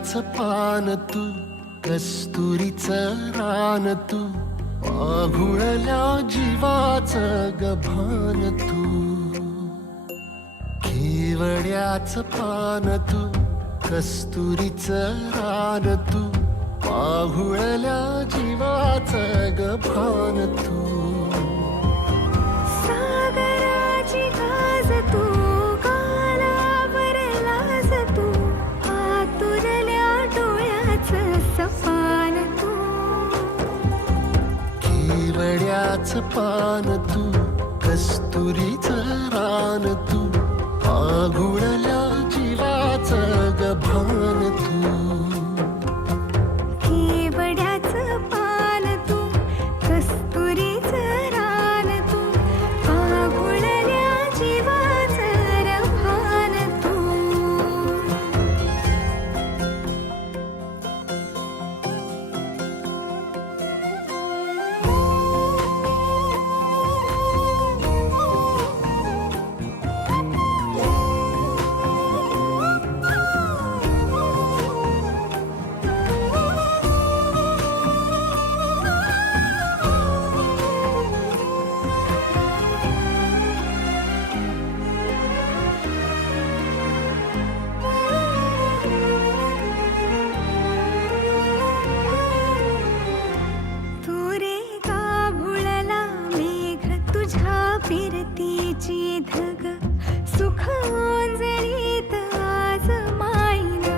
केवड्याचं पान तू, कस्तुरीचं रान तू, आघुळल्या जीवाचं गभान तू. केवड्याचं पान तू, कस्तुरीचं रान तू, आघुळल्या जीवाचं गभान तू. सागराची गाज तू, गालावर लाज तू, आतुरल्या डोळ्याचं सपान तू. केवड्याचं पान तू, कस्तुरीचं रान तू, आघुळल्या जीवाचं गभान तू. केवड्याचं पान तू, कस्तुरीचं रान तू, आघुळल्या जीवाचं रभान तू. फिरतीची धग सुख ओंजळीत आज मायना,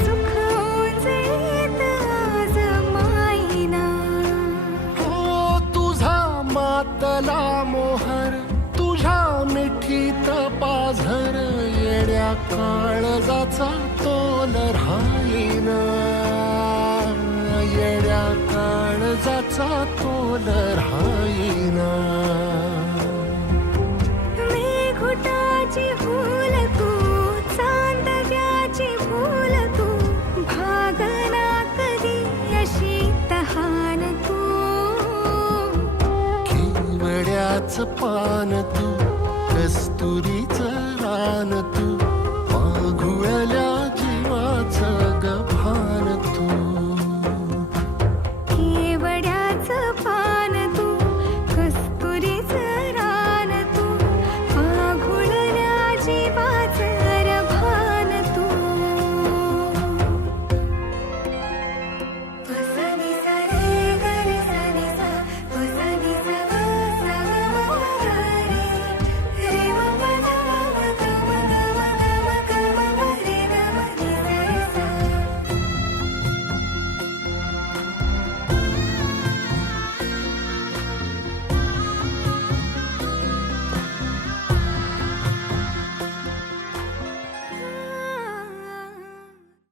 सुख ओंजळीत आज मायना. हो तुझा मातला मोहर, तुझ्या मिठीत पाझर, येड्या काळजाचा तोल राहीना, येड्या काळजाचा तोल राहीना. मेघुटाची फूल तू, चांदव्याची फूल तू, भागना कधी अशी तहान तू. केवड्याचं पान तू, कस्तुरीचं रान तू, आघुळल्या